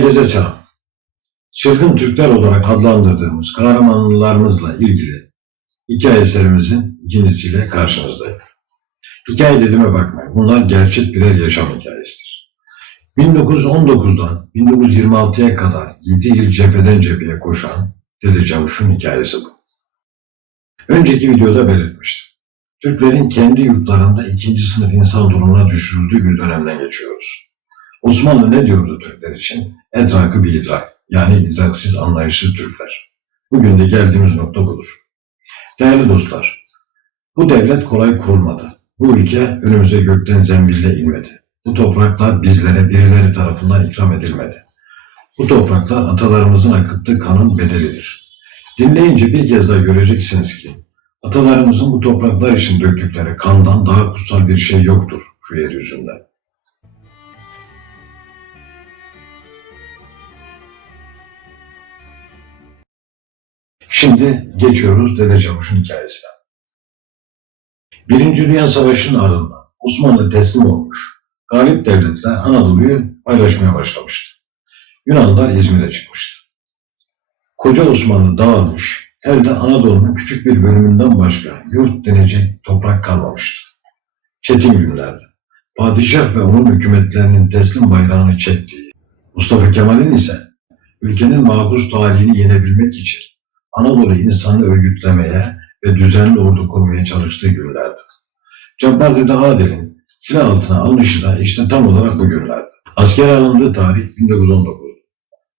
Herkese selam. Çılgın Türkler olarak adlandırdığımız kahramanlarımızla ilgili hikaye serimizin ikincisiyle karşınızdayım. Hikaye dediğime bakmayın. Bunlar gerçek birer yaşam hikayesidir. 1919'dan 1926'ya kadar 7 yıl cepheden cepheye koşan Dede Çavuş'un hikayesi bu. Önceki videoda belirtmiştim. Türklerin kendi yurtlarında ikinci sınıf insan durumuna düşürüldüğü bir dönemden geçiyoruz. Osmanlı ne diyordu Türkler için? Edrakı bir idrak. Yani idraksiz anlayışlı Türkler. Bugün de geldiğimiz nokta budur. Değerli dostlar, bu devlet kolay kurulmadı. Bu ülke önümüze gökten zembille inmedi. Bu topraklar bizlere birileri tarafından ikram edilmedi. Bu topraklar atalarımızın akıttığı kanın bedelidir. Dinleyince bir kez daha göreceksiniz ki atalarımızın bu topraklar için döktükleri kandan daha kutsal bir şey yoktur şu yeryüzünde. Şimdi geçiyoruz Dede Çavuş'un hikayesine. Birinci Dünya Savaşı'nın ardından Osmanlı teslim olmuş. Galip devletler Anadolu'yu paylaşmaya başlamıştı. Yunanlılar İzmir'e çıkmıştı. Koca Osmanlı dağılmış, elde Anadolu'nun küçük bir bölümünden başka yurt denecek toprak kalmamıştı. Çetin günlerdi. Padişah ve onun hükümetlerinin teslim bayrağını çektiği, Mustafa Kemal'in ise ülkenin makus talihini yenebilmek için Anadolu insanı örgütlemeye ve düzenli ordu kurmaya çalıştığı günlerdi. Cabbar Dede Adil'in silah altına alınışı da işte tam olarak bu günlerdi. Askere alındığı tarih 1919.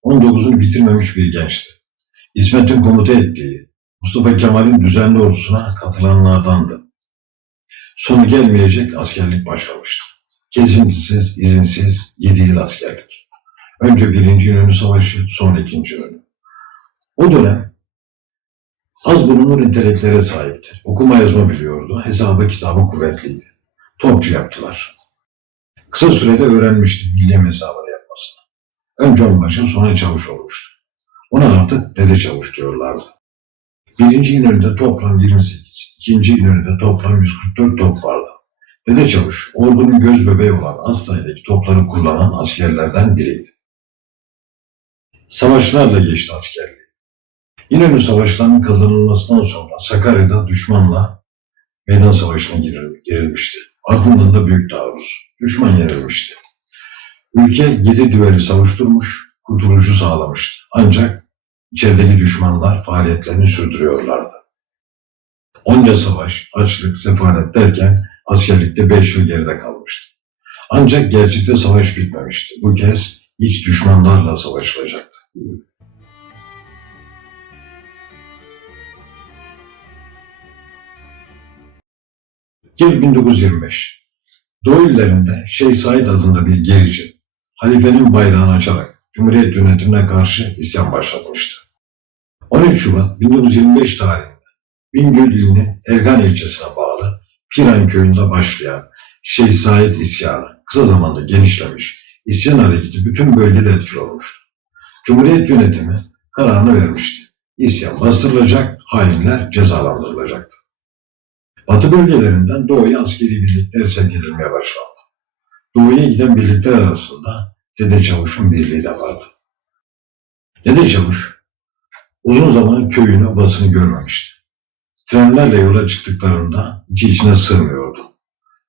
19'unu bitirmemiş bir gençti. İsmet'in komuta ettiği Mustafa Kemal'in düzenli ordusuna katılanlardandı. Sonu gelmeyecek askerlik başlamıştı. Kesintisiz, izinsiz 7 yıl askerlik. Önce birinci İnönü Savaşı, sonra ikinci İnönü. O dönem Az bulunur niteliklere sahipti. Okuma yazma biliyordu. Hesabı kitabı kuvvetliydi. Topçu yaptılar. Kısa sürede öğrenmişti bilyeim hesabını yapmasını. Önce onbaşı sonra çavuş olmuştu. Ona artık dede çavuş diyorlardı. Birinci İnönü'de toplam 28, ikinci İnönü'de toplam 144 top vardı. Dede çavuş, ordunun göz bebeği olan az sayıdaki topları kullanan askerlerden biriydi. Savaşlarla geçti askerliği. İnönü Savaşları'nın kazanılmasından sonra Sakarya'da düşmanla meydan savaşına giril- girilmişti. Ardından da büyük taarruz. Düşman yenilmişti. Ülke yedi düveli savuşturmuş, kurtuluşu sağlamıştı. Ancak içerideki düşmanlar faaliyetlerini sürdürüyorlardı. Onca savaş, açlık, sefalet derken askerlikte beş yıl geride kalmıştı. Ancak gerçekte savaş bitmemişti. Bu kez iç düşmanlarla savaşılacaktı. Yıl 1925. Doğu illerinde Şeyh Said adında bir gerici, halifenin bayrağını açarak Cumhuriyet yönetimine karşı isyan başlatmıştı. 13 Şubat 1925 tarihinde Bingöl ilinin Ergan ilçesine bağlı Piran köyünde başlayan Şeyh Said isyanı kısa zamanda genişlemiş, isyan hareketi bütün bölgede etkili olmuştu. Cumhuriyet yönetimi kararını vermişti. İsyan bastırılacak, hainler cezalandırılacaktı. Batı bölgelerinden doğuya askeri birlikler sevk edilmeye başlandı. Doğuya giden birlikler arasında Dede Çavuş'un birliği de vardı. Dede Çavuş uzun zaman köyünü, obasını görmemişti. Trenlerle yola çıktıklarında içi içine sığmıyordu.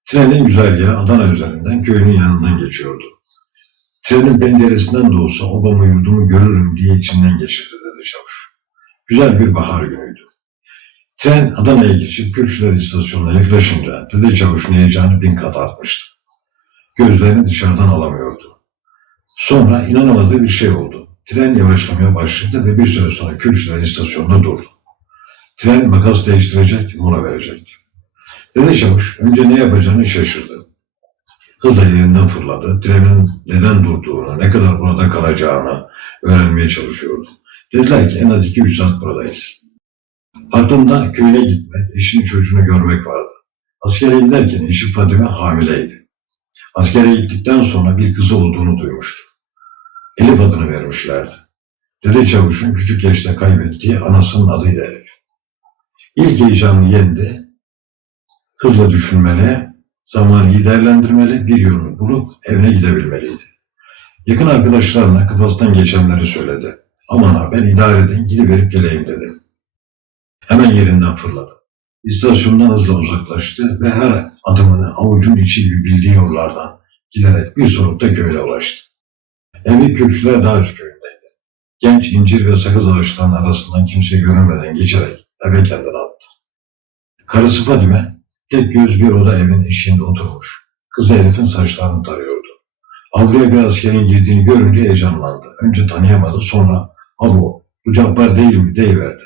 Trenin güzergahı Adana üzerinden köyünün yanından geçiyordu. Trenin penceresinden de olsa obamı yurdumu görürüm diye içinden geçirdi Dede Çavuş. Güzel bir bahar günüydü. Tren Adana'ya geçip Kürşüler istasyonuna yaklaşınca Dede Çavuş'un heyecanı bin kat artmıştı. Gözlerini dışarıdan alamıyordu. Sonra inanamadığı bir şey oldu. Tren yavaşlamaya başladı ve bir süre sonra Kürşüler istasyonunda durdu. Tren makas değiştirecek, mola verecekti. Dede Çavuş önce ne yapacağını şaşırdı. Hızla yerinden fırladı. Trenin neden durduğunu, ne kadar burada kalacağını öğrenmeye çalışıyordu. Dediler ki en az 2-3 saat buradayız. Aklında köyüne gitmek, eşini çocuğunu görmek vardı. Askere giderken eşi Fadime hamileydi. Askere gittikten sonra bir kızı olduğunu duymuştu. Elif adını vermişlerdi. Dede Çavuş'un küçük yaşta kaybettiği anasının adıydı Elif. İlk heyecanını yendi. Hızla düşünmeli, zamanı iyi değerlendirmeli, bir yolunu bulup evine gidebilmeliydi. Yakın arkadaşlarına kafasından geçenleri söyledi. Aman ha ben idare edin gidiverip geleyim dedi. Hemen yerinden fırladı. İstasyondan hızla uzaklaştı ve her adımını avucun içi gibi bildiği yollardan giderek bir solukta köye ulaştı. Evi Kürkçüler Dağcı köyündeydi. Genç incir ve sakız ağaçlarının arasından kimse görünmeden geçerek eve kendini attı. Karısı Fadime tek göz bir oda evin eşiğinde oturmuş. Kızı Elif'in saçlarını tarıyordu. Avluya bir askerin girdiğini görünce heyecanlandı. Önce tanıyamadı sonra abo bu cabbar değil mi deyiverdi.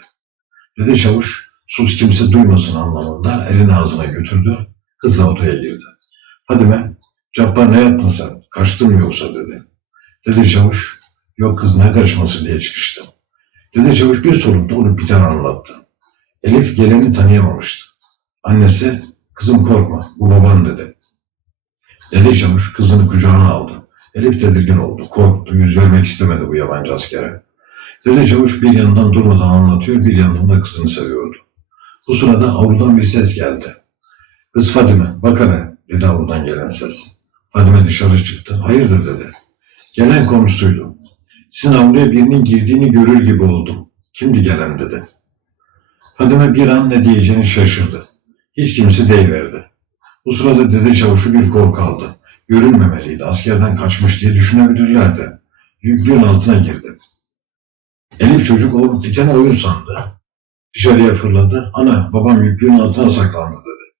Dede çavuş sus kimse duymasın anlamında elini ağzına götürdü. Kızla odaya girdi. Fadime cabbar ne yaptın sen? Kaçtın mı yoksa dedi. Dede çavuş yok kız ne kaçması diye çıkıştı. Dede çavuş bir solukta onu biten anlattı. Elif geleni tanıyamamıştı. Annesi kızım korkma bu baban dedi. Dede çavuş kızını kucağına aldı. Elif tedirgin oldu, korktu, yüz vermek istemedi bu yabancı askere. Dede çavuş bir yandan durmadan anlatıyor, bir yandan da kızını seviyordu. Bu sırada avludan bir ses geldi. Kız Fadime, bak dedi avludan gelen ses. Fadime dışarı çıktı. Hayırdır dedi. Gelen komşusuydu. Sizin avluya birinin girdiğini görür gibi oldum. Kimdi gelen dedi. Fadime bir an ne diyeceğini şaşırdı. Hiç kimse deyiverdi. Bu sırada dede çavuşu bir korku aldı. Görünmemeliydi. Askerden kaçmış diye düşünebilirlerdi. Yüklüğün altına girdi. Elif çocuk olup biten oyun sandı. Dışarıya fırladı. Ana babam yüklüğün altına saklandı dedi.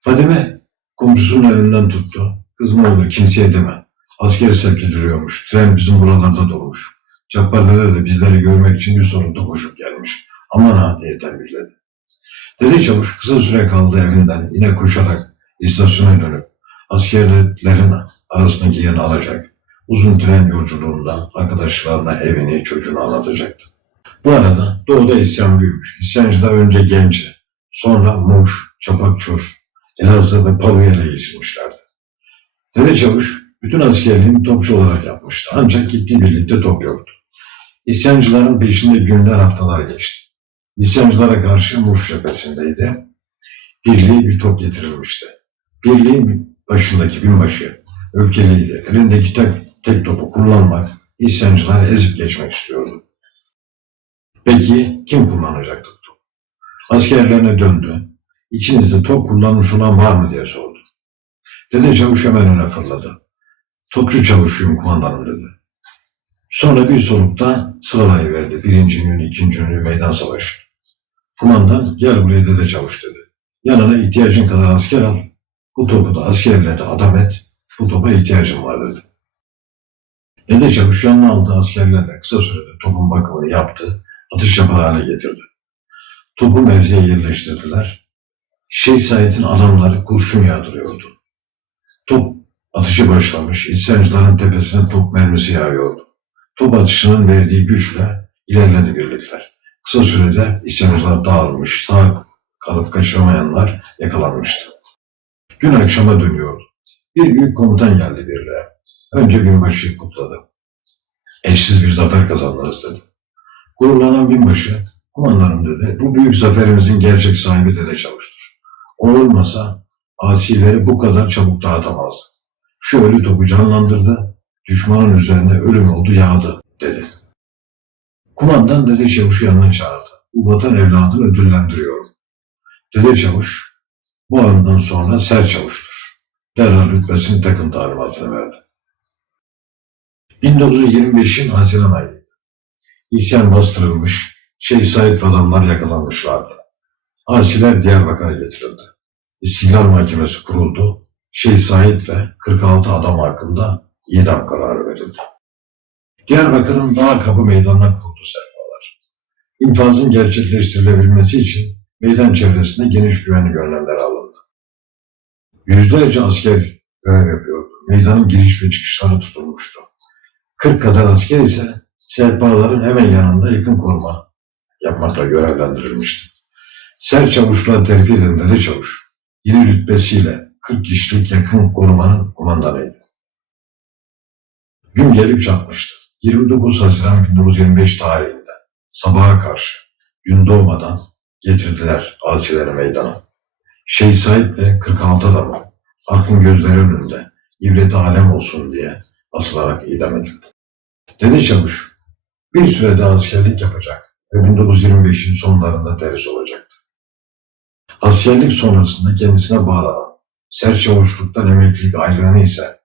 Fadime komşusunun elinden tuttu. Kız ne olur kimseye deme. Asker sevk ediliyormuş. Tren bizim buralarda durmuş. Cabbar dede de bizleri görmek için bir sorunda koşup gelmiş. Aman ha diye tembihledi. Dede çavuş kısa süre kaldı evinden. Yine koşarak istasyona dönüp askerlerin arasındaki yerini alacak. Uzun tren yolculuğunda arkadaşlarına evini, çocuğunu anlatacaktı. Bu arada doğuda isyan büyümüş. İsyancılar önce Gence, sonra Muş, Çapakçur, Elazığ ve Palu'yu ele geçirmişlerdi. Dede Çavuş bütün askerliğini topçu olarak yapmıştı. Ancak gittiği birlikte top yoktu. İsyancıların peşinde günler haftalar geçti. İsyancılara karşı Muş cephesindeydi. Birliğe bir top getirilmişti. Birliğin başındaki binbaşı öfkeliydi. Elindeki tek, tek topu kullanmak, isyancıları ezip geçmek istiyordu. Peki kim kullanacaktı topu? Askerlerine döndü. İçinizde top kullanmış olan var mı diye sordu. Dede çavuş hemen öne fırladı. Topçu çavuşuyum kumandanım dedi. Sonra bir solukta sıralayıverdi. Birinci gün, ikinci gün meydan savaşı. Kumandan gel buraya dede çavuş dedi. Yanına ihtiyacın kadar asker al. Bu topu da askerlerine adam et. Bu topa ihtiyacım var dedi. Dede çavuş yanına aldı askerlerle kısa sürede topun bakımını yaptı. Atış yapar hale getirdi. Topu mevziye yerleştirdiler. Şeyh Said'in adamları kurşun yağdırıyordu. Top atışı başlamış. İsyancıların tepesine top mermisi yağıyordu. Top atışının verdiği güçle ilerledi birlikler. Kısa sürede isyancılar dağılmış, sağ kalıp kaçıramayanlar yakalanmıştı. Gün akşama dönüyordu. Bir büyük komutan geldi birliğe. Önce binbaşıyı kutladı. Eşsiz bir zafer kazandınız dedi. Gururlanan binbaşı, kumandanım dedi, bu büyük zaferimizin gerçek sahibi dede çavuştur. O olmasa asileri bu kadar çabuk dağıtamazdı. Şu ölü topu canlandırdı, düşmanın üzerine ölüm oldu yağdı dedi. Kumandan Dede Çavuş'u yanına çağırdı. Bu vatan evladını ödüllendiriyorum. Dede Çavuş bu andan sonra ser çavuştur. Derhal rütbesini takım talimatını verdi. 1925'in Haziran ayıydı. İsyan bastırılmış, Şeyh Said ve adamlar yakalanmışlardı. Asiler Diyarbakır'a getirildi. İstiklal Mahkemesi kuruldu. Şeyh Said ve 46 adam hakkında idam kararı verildi. Diyarbakır'ın dağ kapı meydanına kurdu sehpalar. İnfazın gerçekleştirilebilmesi için meydan çevresinde geniş güvenlik önlemleri alındı. Yüzlerce asker görev yapıyordu. Meydanın giriş ve çıkışları tutulmuştu. 40 kadar asker ise sehpaların hemen yanında yakın koruma yapmakla görevlendirilmişti. Ser çavuşla terfi edilen Dede Çavuş, yeni rütbesiyle 40 kişilik yakın korumanın kumandanıydı. Gün gelip çatmıştı. 29 Haziran 1925 tarihinde sabaha karşı gün doğmadan getirdiler asileri meydana. Şeyh Said ve 46 adamı halkın gözleri önünde ibret alem olsun diye asılarak idam edildi. Dede Çavuş bir süre daha askerlik yapacak ve 1925'in sonlarında terhis olacaktı. Askerlik sonrasında kendisine bağlanan serçavuşluktan emeklilik aylığını ise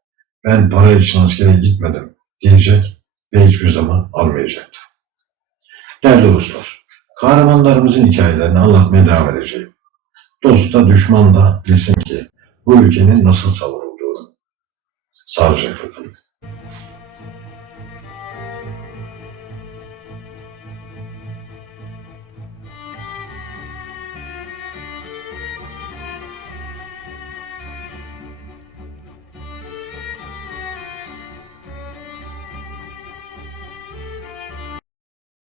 ben para için askere gitmedim diyecek ve hiçbir zaman almayacaktı. Değerli dostlar, kahramanlarımızın hikayelerini anlatmaya devam edeceğim. Dost da düşman da bilsin ki bu ülkenin nasıl savunulduğunu. Sağlıcakla kalın.